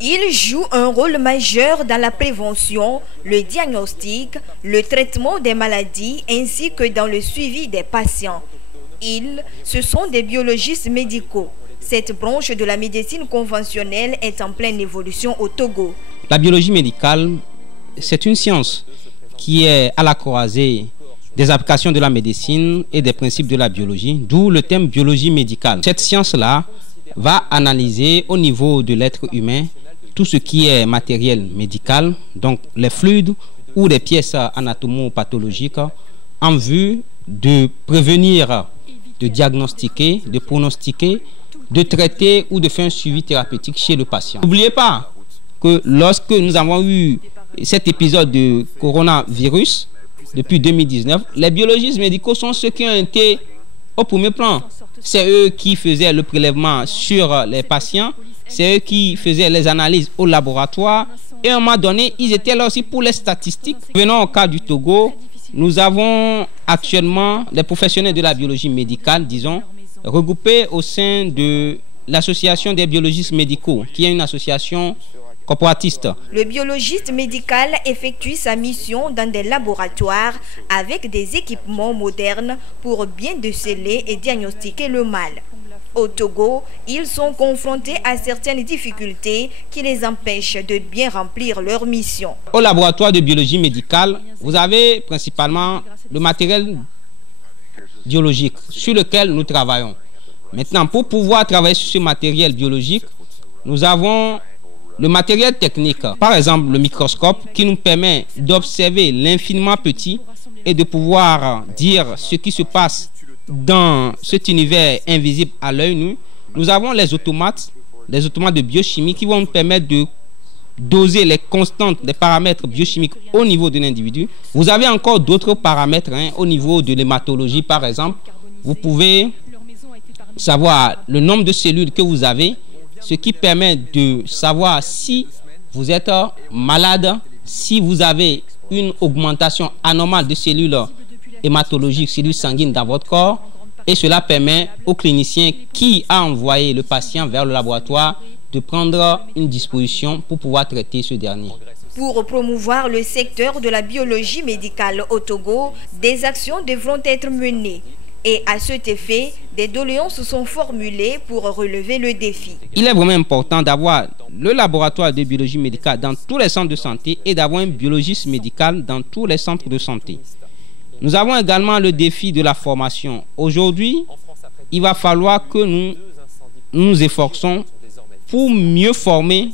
Il joue un rôle majeur dans la prévention, le diagnostic, le traitement des maladies ainsi que dans le suivi des patients. Ce sont des biologistes médicaux. Cette branche de la médecine conventionnelle est en pleine évolution au Togo. La biologie médicale, c'est une science qui est à la croisée des applications de la médecine et des principes de la biologie, d'où le thème biologie médicale. Cette science-là va analyser au niveau de l'être humain tout ce qui est matériel médical, donc les fluides ou les pièces anatomo-pathologiques, en vue de prévenir, de diagnostiquer, de pronostiquer, de traiter ou de faire un suivi thérapeutique chez le patient. N'oubliez pas que lorsque nous avons eu cet épisode de coronavirus, depuis 2019, les biologistes médicaux sont ceux qui ont été au premier plan. C'est eux qui faisaient le prélèvement sur les patients, c'est eux qui faisaient les analyses au laboratoire et à un moment donné, ils étaient là aussi pour les statistiques. Venons au cas du Togo, nous avons actuellement des professionnels de la biologie médicale, disons, regroupés au sein de l'association des biologistes médicaux, qui est une association corporatiste. Le biologiste médical effectue sa mission dans des laboratoires avec des équipements modernes pour bien déceler et diagnostiquer le mal. Au Togo, ils sont confrontés à certaines difficultés qui les empêchent de bien remplir leur mission. Au laboratoire de biologie médicale, vous avez principalement le matériel biologique sur lequel nous travaillons. Maintenant, pour pouvoir travailler sur ce matériel biologique, nous avons le matériel technique, par exemple le microscope, qui nous permet d'observer l'infiniment petit et de pouvoir dire ce qui se passe dans cet univers invisible à l'œil nu. Nous avons les automates de biochimie qui vont nous permettre de doser les constantes des paramètres biochimiques au niveau de l'individu. Vous avez encore d'autres paramètres au niveau de l'hématologie, par exemple. Vous pouvez savoir le nombre de cellules que vous avez, ce qui permet de savoir si vous êtes malade, si vous avez une augmentation anormale de cellules hématologiques, cellules sanguines dans votre corps. Et cela permet au clinicien qui a envoyé le patient vers le laboratoire de prendre une disposition pour pouvoir traiter ce dernier. Pour promouvoir le secteur de la biologie médicale au Togo, des actions devront être menées. Et à cet effet, des doléances sont formulées pour relever le défi. Il est vraiment important d'avoir le laboratoire de biologie médicale dans tous les centres de santé et d'avoir un biologiste médical dans tous les centres de santé. Nous avons également le défi de la formation. Aujourd'hui, il va falloir que nous nous efforçons pour mieux former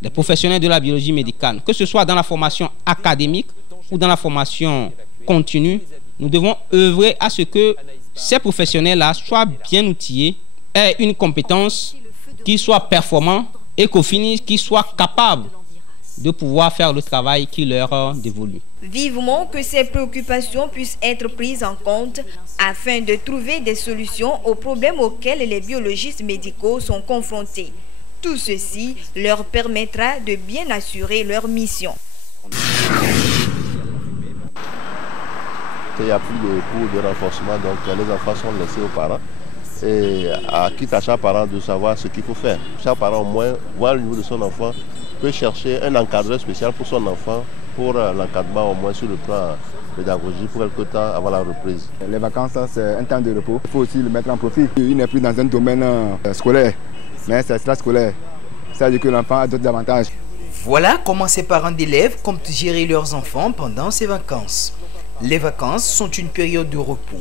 les professionnels de la biologie médicale, que ce soit dans la formation académique ou dans la formation continue. Nous devons œuvrer à ce que ces professionnels-là soient bien outillés, aient une compétence, qu'ils soient performants et qu'au final, qu'ils soient capables de pouvoir faire le travail qui leur dévolu. Vivement que ces préoccupations puissent être prises en compte afin de trouver des solutions aux problèmes auxquels les biologistes médicaux sont confrontés. Tout ceci leur permettra de bien assurer leur mission. Il n'y a plus de cours de renforcement, donc les enfants sont laissés aux parents. Et quitte à chaque parent de savoir ce qu'il faut faire. Chaque parent, au moins, voit le niveau de son enfant, peut chercher un encadreur spécial pour son enfant, pour l'encadrement au moins sur le plan pédagogique, pour quelque temps avant la reprise. Les vacances, c'est un temps de repos. Il faut aussi le mettre en profit. Il n'est plus dans un domaine scolaire, mais c'est extrascolaire. Ça veut dire que l'enfant a d'autres avantages. Voilà comment ces parents d'élèves comptent gérer leurs enfants pendant ces vacances. Les vacances sont une période de repos.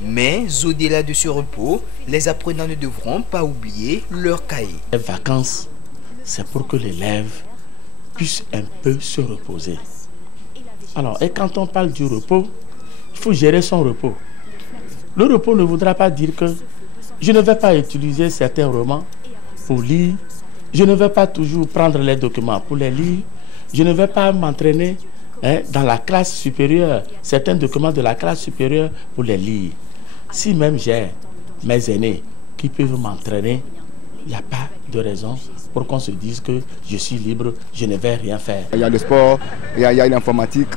Mais au-delà de ce repos, les apprenants ne devront pas oublier leur cahier. Les vacances, c'est pour que l'élève puisse un peu se reposer. Alors, et quand on parle du repos, il faut gérer son repos. Le repos ne voudra pas dire que je ne vais pas utiliser certains romans pour lire, je ne vais pas toujours prendre les documents pour les lire, je ne vais pas m'entraîner dans la classe supérieure, certains documents de la classe supérieure pour les lire. Si même j'ai mes aînés qui peuvent m'entraîner, il n'y a pas de raison pour qu'on se dise que je suis libre, je ne vais rien faire. Il y a le sport, il y a l'informatique,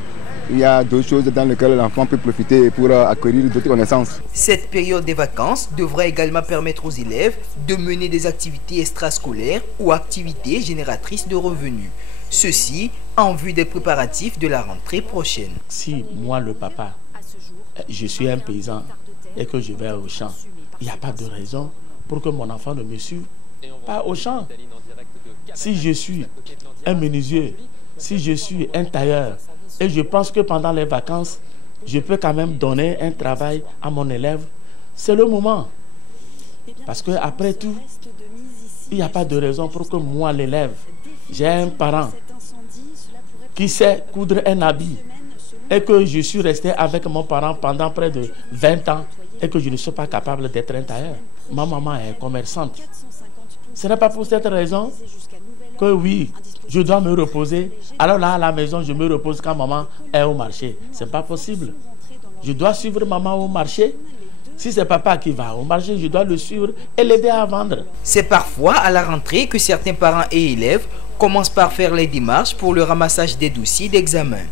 Il y a d'autres choses dans lesquelles l'enfant peut profiter pour acquérir d'autres connaissances. Cette période des vacances devrait également permettre aux élèves de mener des activités extrascolaires ou activités génératrices de revenus. Ceci en vue des préparatifs de la rentrée prochaine. Si moi, le papa, je suis un paysan et que je vais au champ, il n'y a pas de raison pour que mon enfant ne me suive pas au champ. Si je suis un menuisier, si je suis un tailleur, et je pense que pendant les vacances, je peux quand même donner un travail à mon élève, c'est le moment. Parce qu'après tout, il n'y a pas de raison pour que moi, l'élève, j'ai un parent qui sait coudre un habit et que je suis resté avec mon parent pendant près de 20 ans et que je ne suis pas capable d'être un tailleur. Ma maman est commerçante. Ce n'est pas pour cette raison que oui, je dois me reposer. Alors là, à la maison, je me repose quand maman est au marché. Ce n'est pas possible. Je dois suivre maman au marché. Si c'est papa qui va au marché, je dois le suivre et l'aider à vendre. C'est parfois à la rentrée que certains parents et élèves commencent par faire les démarches pour le ramassage des dossiers d'examen.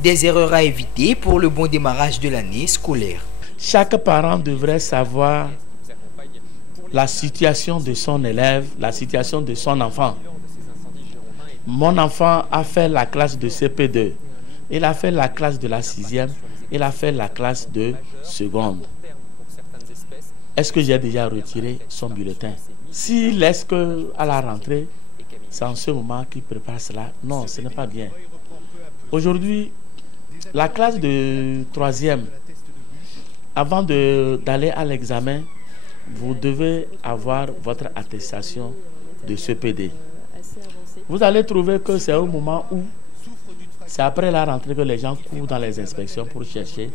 Des erreurs à éviter pour le bon démarrage de l'année scolaire. Chaque parent devrait savoir la situation de son élève, la situation de son enfant. Mon enfant a fait la classe de CP2, il a fait la classe de la 6e, il a fait la classe de seconde. Est-ce que j'ai déjà retiré son bulletin? S'il laisse qu'à la rentrée, c'est en ce moment qu'il prépare cela. Non, ce n'est pas bien. Aujourd'hui, la classe de 3e, avant d'aller à l'examen, vous devez avoir votre attestation de CPD. Vous allez trouver que c'est au moment où, c'est après la rentrée que les gens courent dans les inspections pour chercher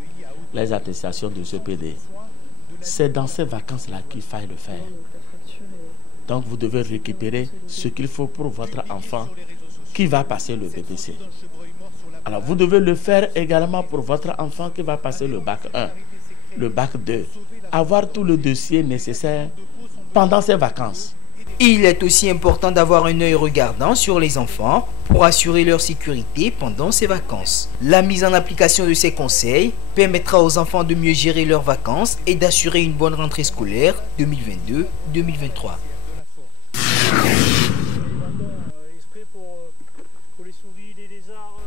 les attestations de CPD. C'est dans ces vacances-là qu'il faille le faire. Donc vous devez récupérer ce qu'il faut pour votre enfant qui va passer le BPC. Alors vous devez le faire également pour votre enfant qui va passer le bac 1, le bac 2. Avoir tout le dossier nécessaire pendant ces vacances. Il est aussi important d'avoir un œil regardant sur les enfants pour assurer leur sécurité pendant ces vacances. La mise en application de ces conseils permettra aux enfants de mieux gérer leurs vacances et d'assurer une bonne rentrée scolaire 2022-2023.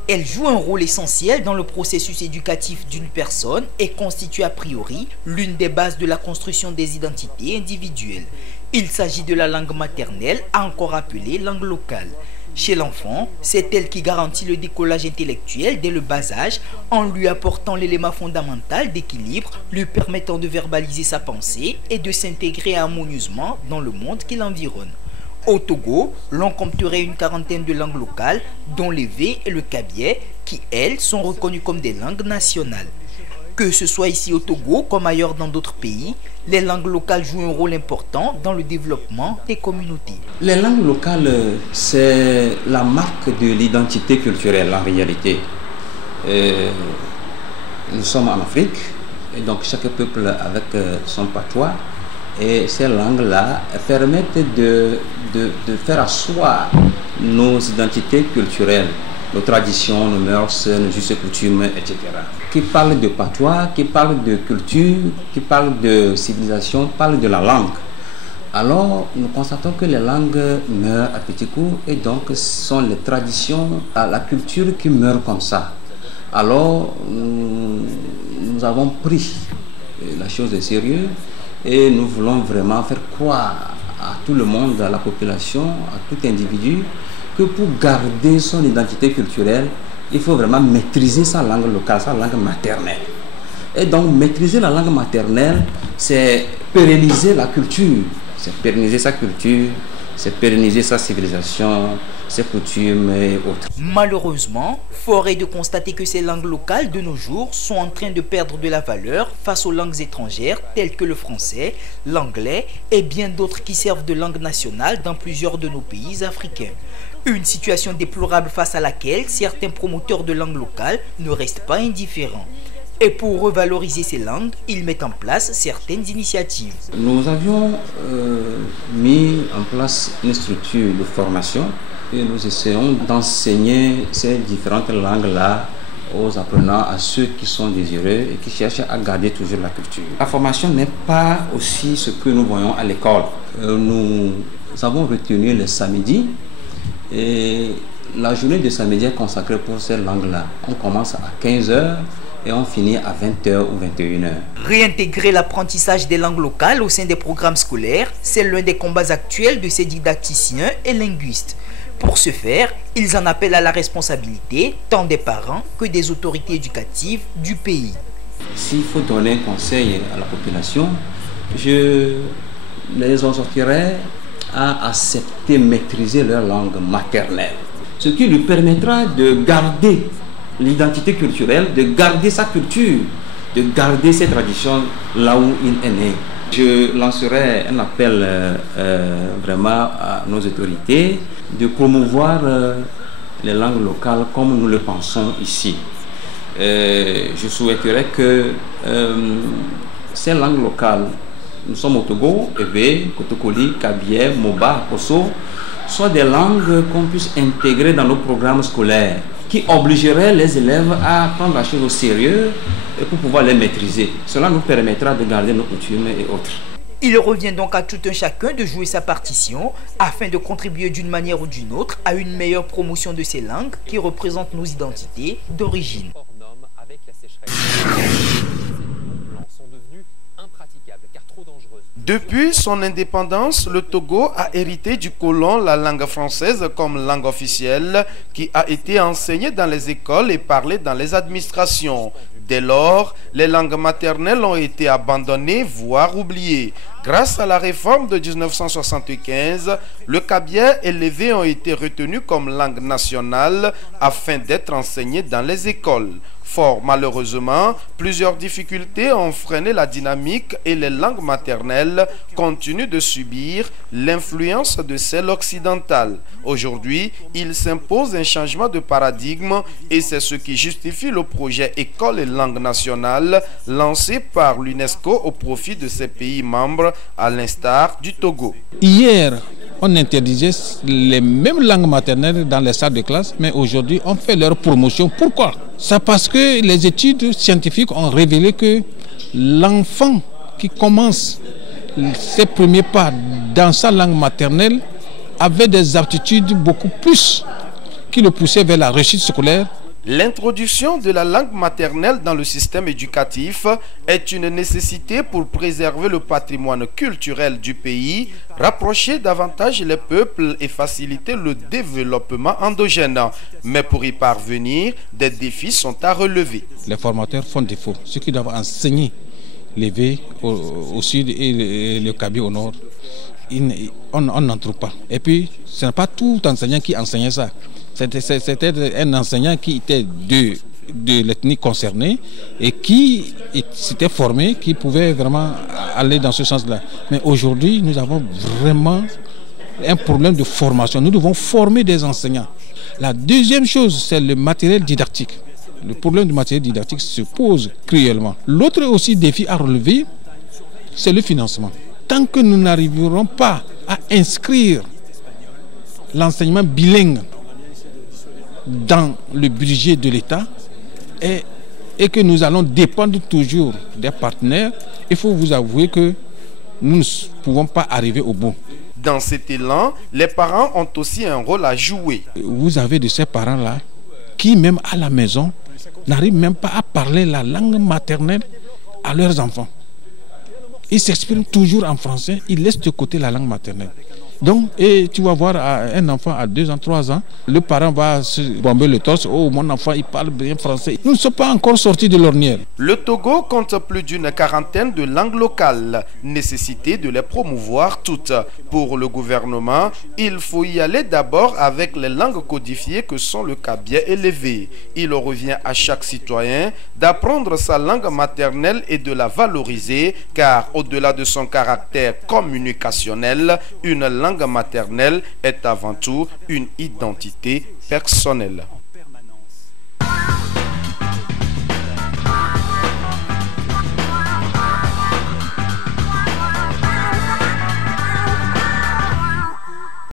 Elle joue un rôle essentiel dans le processus éducatif d'une personne et constitue a priori l'une des bases de la construction des identités individuelles. Il s'agit de la langue maternelle, encore appelée langue locale. Chez l'enfant, c'est elle qui garantit le décollage intellectuel dès le bas âge en lui apportant l'élément fondamental d'équilibre, lui permettant de verbaliser sa pensée et de s'intégrer harmonieusement dans le monde qui l'environne. Au Togo, l'on compterait une quarantaine de langues locales, dont l'Evé et le Kabyé, qui, elles, sont reconnues comme des langues nationales. Que ce soit ici au Togo comme ailleurs dans d'autres pays, les langues locales jouent un rôle important dans le développement des communautés. Les langues locales, c'est la marque de l'identité culturelle en réalité. Nous sommes en Afrique, et donc chaque peuple avec son patois. Et ces langues-là permettent de faire asseoir nos identités culturelles, nos traditions, nos mœurs, nos us et coutumes, etc. Qui parle de patois, qui parle de culture, qui parle de civilisation, parle de la langue. Alors, nous constatons que les langues meurent à petits coups et donc ce sont les traditions, la culture qui meurt comme ça. Alors, nous avons pris la chose de sérieux. Et nous voulons vraiment faire croire à tout le monde, à la population, à tout individu, que pour garder son identité culturelle, il faut vraiment maîtriser sa langue locale, sa langue maternelle. Et donc, maîtriser la langue maternelle, c'est pérenniser la culture. C'est pérenniser sa culture, c'est pérenniser sa civilisation, ses coutumes et autres. Malheureusement, fort est de constater que ces langues locales de nos jours sont en train de perdre de la valeur face aux langues étrangères telles que le français, l'anglais et bien d'autres qui servent de langue nationale dans plusieurs de nos pays africains. Une situation déplorable face à laquelle certains promoteurs de langues locales ne restent pas indifférents. Et pour revaloriser ces langues, ils mettent en place certaines initiatives. Nous avions mis en place une structure de formation et nous essayons d'enseigner ces différentes langues-là aux apprenants, à ceux qui sont désireux et qui cherchent à garder toujours la culture. La formation n'est pas aussi ce que nous voyons à l'école. Nous avons retenu le samedi et la journée de samedi est consacrée pour ces langues-là. On commence à 15h et on finit à 20h ou 21h. Réintégrer l'apprentissage des langues locales au sein des programmes scolaires, c'est l'un des combats actuels de ces didacticiens et linguistes. Pour ce faire, ils en appellent à la responsabilité tant des parents que des autorités éducatives du pays. S'il faut donner un conseil à la population, je les exhorterai à accepter, maîtriser leur langue maternelle. Ce qui lui permettra de garder l'identité culturelle, de garder sa culture, de garder ses traditions là où il est né. Je lancerai un appel vraiment à nos autorités de promouvoir les langues locales comme nous le pensons ici. Je souhaiterais que ces langues locales, nous sommes au Togo, Ewe, Kotokoli, Kabie, Moba, Koso, soient des langues qu'on puisse intégrer dans nos programmes scolaires, qui obligeraient les élèves à prendre la chose au sérieux et pour pouvoir les maîtriser. Cela nous permettra de garder nos coutumes et autres. Il revient donc à tout un chacun de jouer sa partition afin de contribuer d'une manière ou d'une autre à une meilleure promotion de ces langues qui représentent nos identités d'origine. Depuis son indépendance, le Togo a hérité du colon la langue française comme langue officielle qui a été enseignée dans les écoles et parlée dans les administrations. Dès lors, les langues maternelles ont été abandonnées, voire oubliées. Grâce à la réforme de 1975, le kabye et l'ewe ont été retenus comme langue nationale afin d'être enseignés dans les écoles. Fort malheureusement, plusieurs difficultés ont freiné la dynamique et les langues maternelles continuent de subir l'influence de celles occidentales. Aujourd'hui, il s'impose un changement de paradigme et c'est ce qui justifie le projet École et langue nationale lancé par l'UNESCO au profit de ses pays membres à l'instar du Togo. Hier, on interdisait les mêmes langues maternelles dans les salles de classe, mais aujourd'hui, on fait leur promotion. Pourquoi? C'est parce que les études scientifiques ont révélé que l'enfant qui commence ses premiers pas dans sa langue maternelle avait des aptitudes beaucoup plus qui le poussaient vers la réussite scolaire. L'introduction de la langue maternelle dans le système éducatif est une nécessité pour préserver le patrimoine culturel du pays, rapprocher davantage les peuples et faciliter le développement endogène. Mais pour y parvenir, des défis sont à relever. Les formateurs font défaut. Ceux qui doivent enseigner l'ewe au sud et le kabye au nord, on n'en trouve pas. Et puis, ce n'est pas tout enseignant qui enseignait ça. C'était un enseignant qui était de l'ethnie concernée et qui s'était formé, qui pouvait vraiment aller dans ce sens-là. Mais aujourd'hui, nous avons vraiment un problème de formation. Nous devons former des enseignants. La deuxième chose, c'est le matériel didactique. Le problème du matériel didactique se pose cruellement. L'autre aussi défi à relever, c'est le financement. Tant que nous n'arriverons pas à inscrire l'enseignement bilingue dans le budget de l'État et que nous allons dépendre toujours des partenaires, il faut vous avouer que nous ne pouvons pas arriver au bout. Dans cet élan, les parents ont aussi un rôle à jouer. Vous avez de ces parents-là qui, même à la maison, n'arrivent même pas à parler la langue maternelle à leurs enfants. Ils s'expriment toujours en français, ils laissent de côté la langue maternelle. Donc, et tu vas voir un enfant à 2 ans, 3 ans, le parent va se bomber le torse. Oh, mon enfant, il parle bien français. Nous ne sommes pas encore sortis de l'ornière. Le Togo compte plus d'une quarantaine de langues locales. Nécessité de les promouvoir toutes. Pour le gouvernement, il faut y aller d'abord avec les langues codifiées que sont le kabye et l'ewe. Il revient à chaque citoyen d'apprendre sa langue maternelle et de la valoriser, car au-delà de son caractère communicationnel, une langue maternelle est avant tout une identité personnelle.